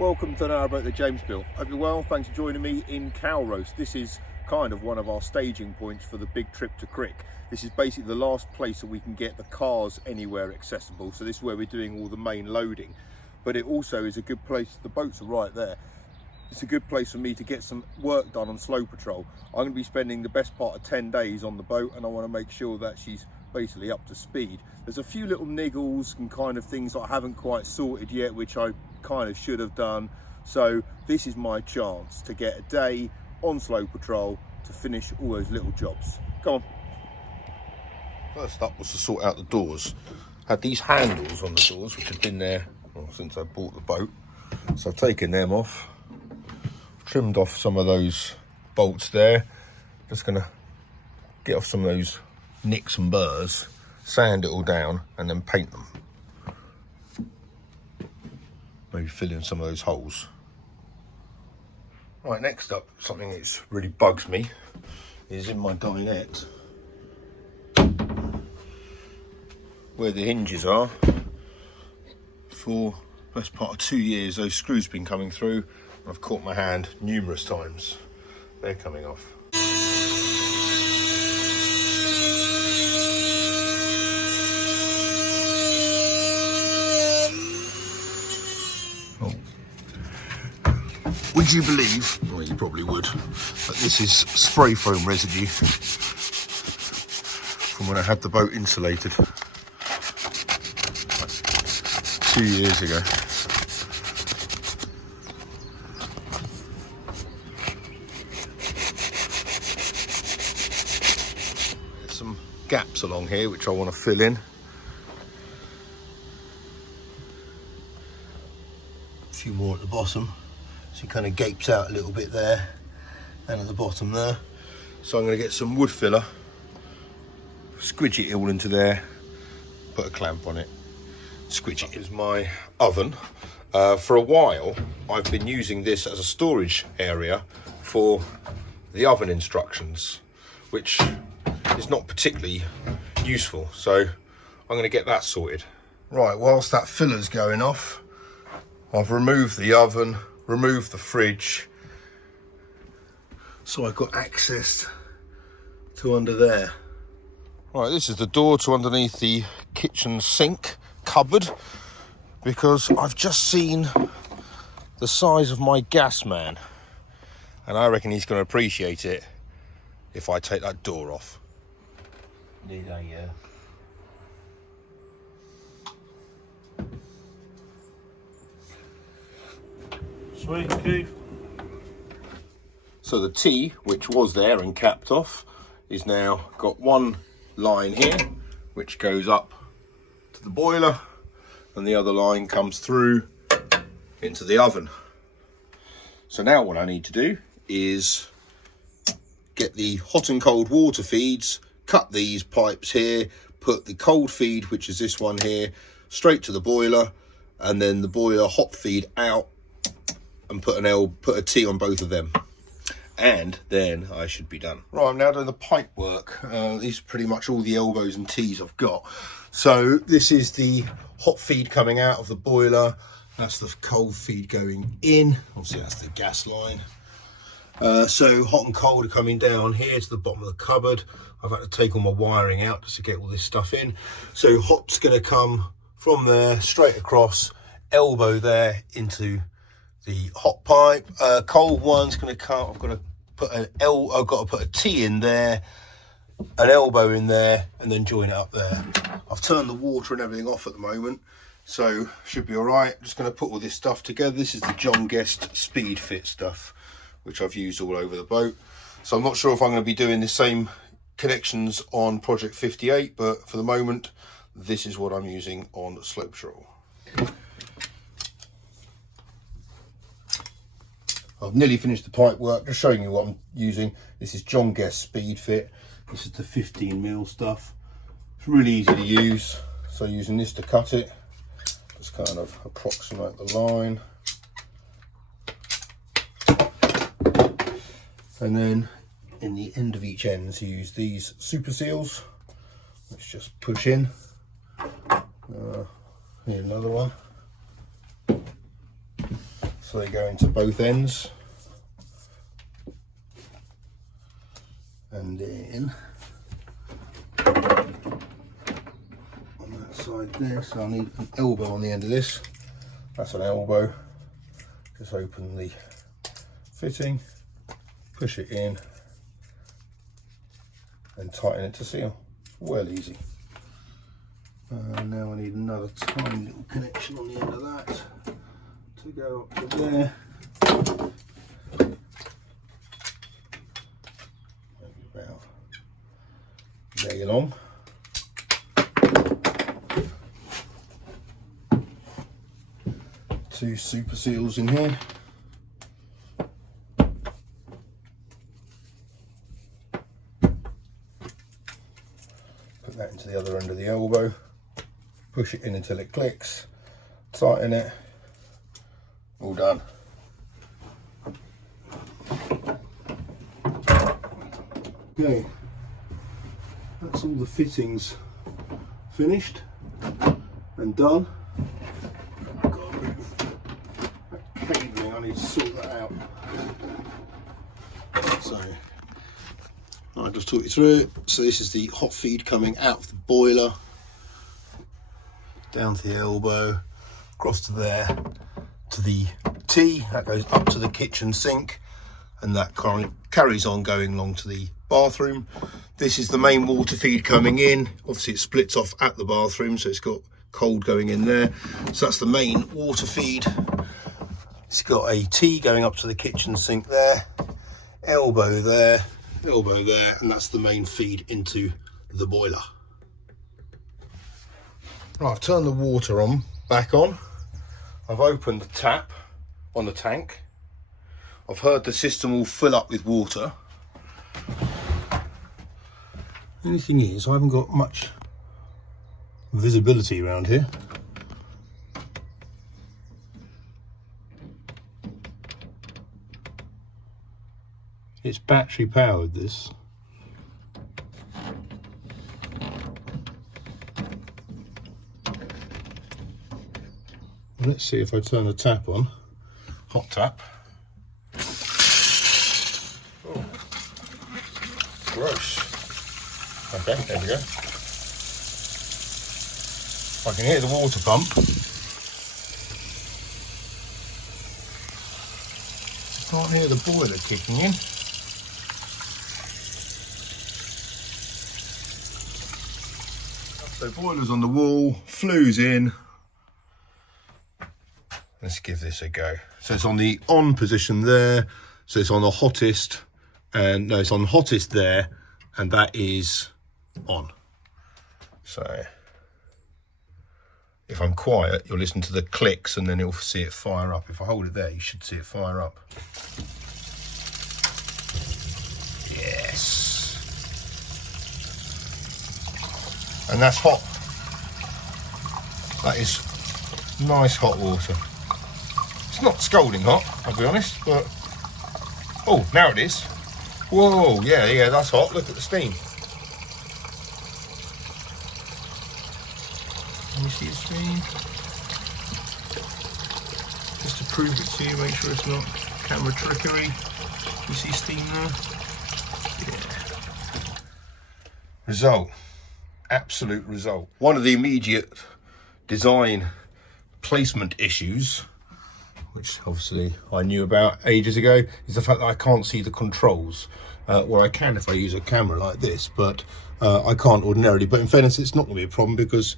Welcome to Narrowboat the James Bill. Hope you're well. Thanks for joining me in Cow Roast. This is kind of one of our staging points for the big trip to Crick. This is basically the last place that we can get the cars anywhere accessible. So this is where we're doing all the main loading. But it also is a good place, the boats are right there. It's a good place for me to get some work done on slow patrol. I'm going to be spending the best part of 10 days on the boat, and I want to make sure that she's basically up to speed. There's a few little niggles and kind of things that I haven't quite sorted yet, which I kind of should have done. So this is my chance to get a day on slow patrol to finish all those little jobs. Come on. First up was to sort out the doors. Had these handles on the doors which have been there since I bought the boat, so I've taken them off, trimmed off some of those bolts there. Just gonna get off some of those nicks and burrs, sand it all down and then paint them. Maybe fill in some of those holes. Right, next up, something that really bugs me is in my dinette, where the hinges are. For the best part of 2 years, those screws have been coming through. I've caught my hand numerous times. They're coming off. Would you believe, well you probably would, that this is spray foam residue from when I had the boat insulated like 2 years ago. There's some gaps along here which I want to fill in. A few more at the bottom. So it kind of gapes out a little bit there and at the bottom there. So I'm going to get some wood filler, squidge it all into there, put a clamp on it, squidge it. This is my oven. For a while I've been using this as a storage area for the oven instructions, which is not particularly useful, so I'm going to get that sorted. Right, whilst that filler's going off, I've removed the oven, remove the fridge, so I've got access to under there. Right, this is the door to underneath the kitchen sink cupboard, because I've just seen the size of my gas man, and I reckon he's going to appreciate it if I take that door off. Need a sweet Keith. So the T, which was there and capped off, is now got one line here which goes up to the boiler, and the other line comes through into the oven. So now what I need to do is get the hot and cold water feeds, cut these pipes here, put the cold feed, which is this one here, straight to the boiler, and then the boiler hot feed out, and put a T on both of them, and then I should be done. Right, I'm now doing the pipe work. These are pretty much all the elbows and T's I've got. So this is the hot feed coming out of the boiler. That's the cold feed going in. Obviously that's the gas line. So hot and cold are coming down here to the bottom of the cupboard. I've had to take all my wiring out just to get all this stuff in. So hot's going to come from there straight across, elbow there into the hot pipe. Cold one's going to come. I've got to put a T in there, an elbow in there, and then join it up there. I've turned the water and everything off at the moment, so should be all right. Just going to put all this stuff together. This is the John Guest Speed Fit stuff, which I've used all over the boat. So I'm not sure if I'm going to be doing the same connections on Project 58, but for the moment, this is what I'm using on Slow Patrol. I've nearly finished the pipe work, just showing you what I'm using. This is John Guest Speed Fit. This is the 15mm stuff. It's really easy to use. So using this to cut it, just kind of approximate the line. And then in the end of each end, you use these super seals, which just push in. Here another one. so they go into both ends. And then on that side there, so I need an elbow on the end of this. That's an elbow. Just open the fitting, push it in, and tighten it to seal. Well easy. Now I need another tiny little connection on the end of that to go up to there. Maybe about there long. Two super seals in here. Put that into the other end of the elbow. Push it in until it clicks. Tighten it. All done. Okay, that's all the fittings finished and done. Got to move that cabling, I need to sort that out. So, I'll just talk you through it. So this is the hot feed coming out of the boiler, down to the elbow, across to there, to the T, that goes up to the kitchen sink, and that current carries on going along to the bathroom. This is the main water feed coming in. Obviously it splits off at the bathroom, so it's got cold going in there. So that's the main water feed. It's got a T going up to the kitchen sink there, elbow there, and that's the main feed into the boiler. Right, I've turned the water on, back on. I've opened the tap on the tank. I've heard the system will fill up with water. The only thing is, I haven't got much visibility around here. It's battery powered, this. Let's see if I turn the tap on. Hot tap. Oh, gross. Okay, there we go. I can hear the water pump. I can't hear the boiler kicking in. So boiler's on the wall, flue's in. Let's give this a go. So it's on the on position there. So it's on the hottest, and no, it's on hottest there, and that is on. So if I'm quiet, you'll listen to the clicks and then you'll see it fire up. If I hold it there, you should see it fire up. Yes. And that's hot. That is nice hot water. It's not scalding hot, I'll be honest, but oh, now it is. Whoa, yeah, that's hot. Look at the steam. Let me see the steam. Just to prove it to you, make sure it's not camera trickery. You see steam there? Yeah. Result. Absolute result. One of the immediate design placement issues, which obviously I knew about ages ago, is the fact that I can't see the controls. Well, I can if I use a camera like this, but I can't ordinarily. But in fairness, it's not going to be a problem because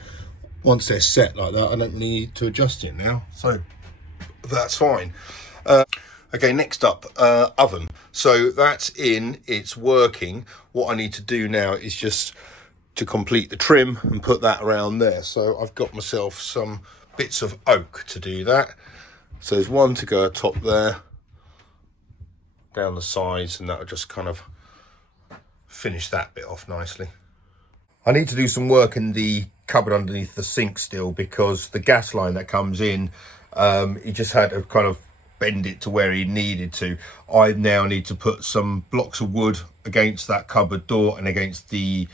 once they're set like that, I don't need to adjust it now. So that's fine. Okay, next up, oven. So that's in, it's working. What I need to do now is just to complete the trim and put that around there. So I've got myself some bits of oak to do that. So there's one to go atop there, down the sides, and that'll just kind of finish that bit off nicely. I need to do some work in the cupboard underneath the sink still, because the gas line that comes in, he just had to kind of bend it to where he needed to. I now need to put some blocks of wood against that cupboard door and against the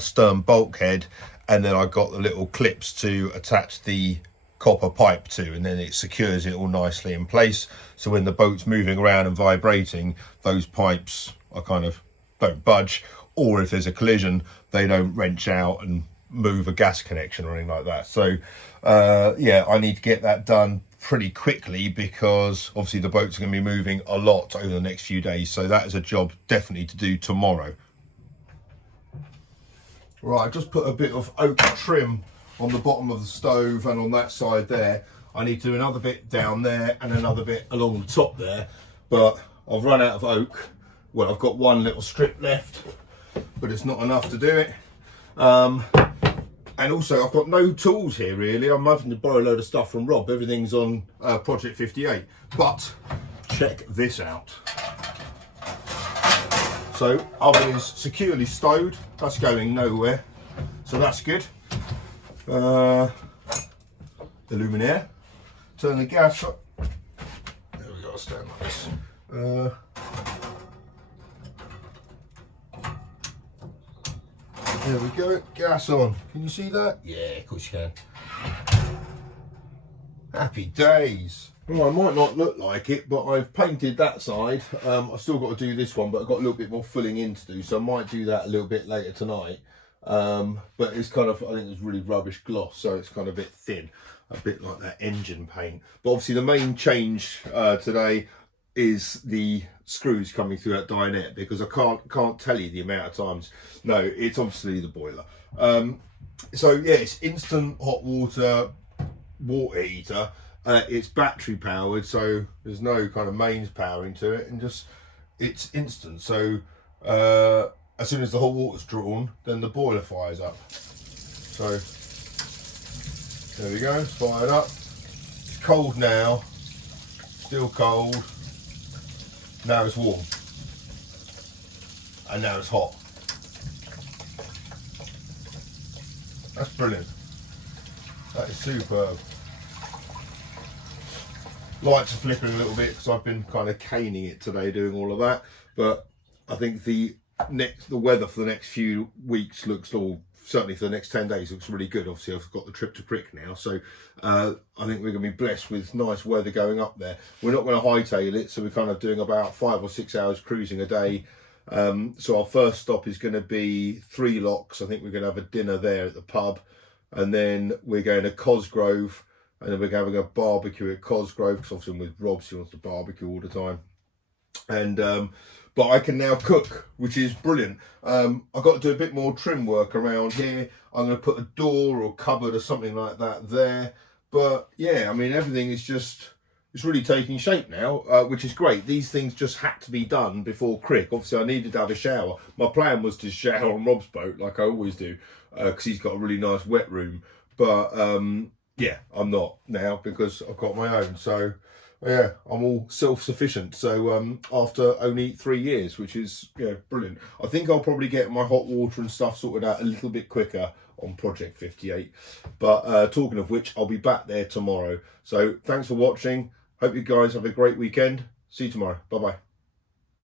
stern bulkhead, and then I got the little clips to attach the copper pipe to, and then it secures it all nicely in place. So when the boat's moving around and vibrating, those pipes are kind of don't budge, or if there's a collision, they don't wrench out and move a gas connection or anything like that. So yeah, I need to get that done pretty quickly because obviously the boats are going to be moving a lot over the next few days. So that is a job definitely to do tomorrow. Right, I just put a bit of oak trim on the bottom of the stove and on that side there. I need to do another bit down there and another bit along the top there, but I've run out of oak. Well, I've got one little strip left, but it's not enough to do it. And also I've got no tools here really. I'm having to borrow a load of stuff from Rob. Everything's on Project 58, but check this out. So oven is securely stowed, that's going nowhere, so that's good. The luminaire, turn the gas up, there we go, stand like this. There we go, gas on, can you see that? Yeah, of course you can. Happy days. Well, I might not look like it, but I've painted that side. I've still got to do this one, but I've got a little bit more filling in to do, so I might do that a little bit later tonight. But it's kind of, I think it's really rubbish gloss, so it's kind of a bit thin, a bit like that engine paint. But obviously the main change today is the screws coming through that dinette, because I can't tell you the amount of times. No, it's obviously the boiler. So yeah, it's instant hot water heater. It's battery powered, so there's no kind of mains powering to it, and just it's instant. So as soon as the hot water's drawn, then the boiler fires up. So there we go, it's fired up. It's cold now, still cold. Now it's warm, and now it's hot. That's brilliant. That is superb. Lights are flickering a little bit because I've been kind of caning it today doing all of that, but I think the weather for the next few weeks looks, or certainly for the next 10 days, looks really good. Obviously I've got the trip to Crick now, so I think we're going to be blessed with nice weather going up there. We're not going to hightail it, so we're kind of doing about 5 or 6 hours cruising a day. So our first stop is going to be Three Locks. I think we're going to have a dinner there at the pub, and then we're going to Cosgrove, and then we're having a barbecue at Cosgrove, because obviously I'm with Rob, so he wants to barbecue all the time. And but I can now cook, which is brilliant. I've got to do a bit more trim work around here. I'm going to put a door or cupboard or something like that there. But yeah, I mean, everything is just, it's really taking shape now, which is great. These things just had to be done before Crick. Obviously I needed to have a shower. My plan was to shower on Rob's boat, like I always do, because he's got a really nice wet room. But yeah, I'm not now because I've got my own. So yeah, I'm all self-sufficient. So after only 3 years, which is, you know, brilliant. I think I'll probably get my hot water and stuff sorted out a little bit quicker on Project 58. But talking of which, I'll be back there tomorrow. So thanks for watching. Hope you guys have a great weekend. See you tomorrow. Bye-bye.